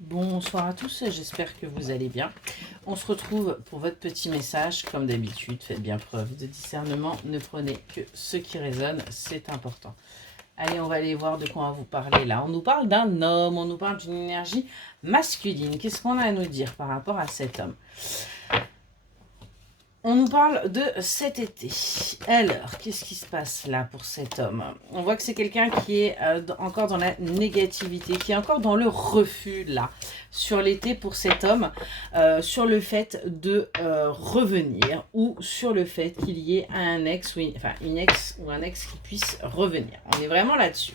Bonsoir à tous, j'espère que vous allez bien. On se retrouve pour votre petit message. Comme d'habitude, faites bien preuve de discernement. Ne prenez que ce qui résonne, c'est important. Allez, on va aller voir de quoi on va vous parler là. On nous parle d'un homme, on nous parle d'une énergie masculine. Qu'est-ce qu'on a à nous dire par rapport à cet homme? On nous parle de cet été. Alors, qu'est-ce qui se passe là pour cet homme? On voit que c'est quelqu'un qui est encore dans la négativité, qui est encore dans le refus là, sur l'été pour cet homme, sur le fait de revenir ou sur le fait qu'il y ait un ex, oui, enfin une ex ou un ex qui puisse revenir. On est vraiment là-dessus.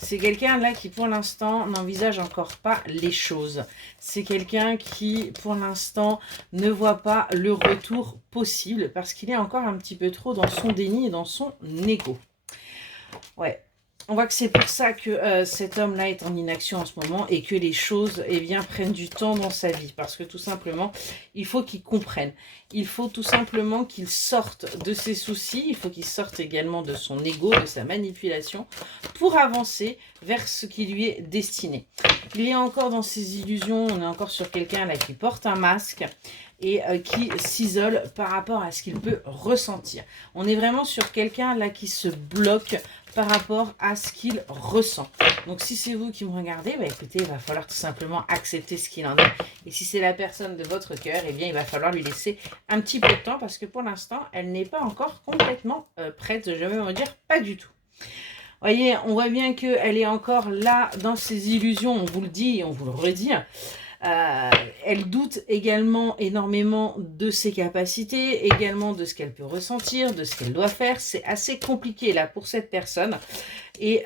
C'est quelqu'un là qui pour l'instant n'envisage encore pas les choses. C'est quelqu'un qui pour l'instant ne voit pas le retour possible parce qu'il est encore un petit peu trop dans son déni et dans son ego. Ouais. On voit que c'est pour ça que cet homme-là est en inaction en ce moment et que les choses prennent du temps dans sa vie. Parce que tout simplement, il faut qu'il comprenne. Il faut tout simplement qu'il sorte de ses soucis. Il faut qu'il sorte également de son ego, de sa manipulation pour avancer vers ce qui lui est destiné. Il est encore dans ses illusions. On est encore sur quelqu'un là qui porte un masque et qui s'isole par rapport à ce qu'il peut ressentir. On est vraiment sur quelqu'un là qui se bloque par rapport à ce qu'il ressent. Donc si c'est vous qui me regardez, écoutez, il va falloir tout simplement accepter ce qu'il en est. Et si c'est la personne de votre cœur, il va falloir lui laisser un petit peu de temps parce que pour l'instant, elle n'est pas encore complètement prête. Je vais me dire pas du tout. Voyez, on voit bien qu'elle est encore là dans ses illusions, on vous le dit et on vous le redit. Elle doute également énormément de ses capacités, également de ce qu'elle peut ressentir, de ce qu'elle doit faire. C'est assez compliqué là pour cette personne. Et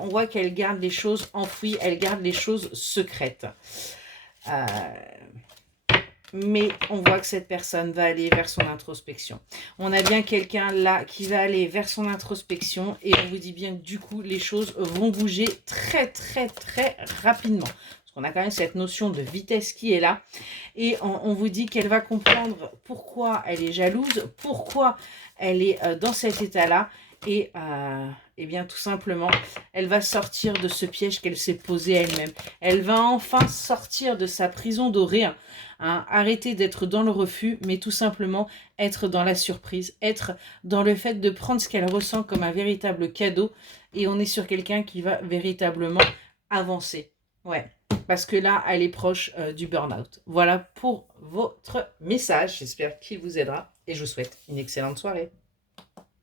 on voit qu'elle garde les choses enfouies, elle garde les choses secrètes. Mais on voit que cette personne va aller vers son introspection. On a bien quelqu'un là qui va aller vers son introspection et on vous dit bien que du coup, les choses vont bouger très rapidement. On a quand même cette notion de vitesse qui est là. Et on vous dit qu'elle va comprendre pourquoi elle est jalouse, pourquoi elle est dans cet état-là. Et bien tout simplement, elle va sortir de ce piège qu'elle s'est posé elle-même. Elle va enfin sortir de sa prison dorée. Arrêter d'être dans le refus, mais tout simplement être dans la surprise, être dans le fait de prendre ce qu'elle ressent comme un véritable cadeau. Et on est sur quelqu'un qui va véritablement avancer. Ouais. Parce que là, elle est proche du burn-out. Voilà pour votre message. J'espère qu'il vous aidera et je vous souhaite une excellente soirée.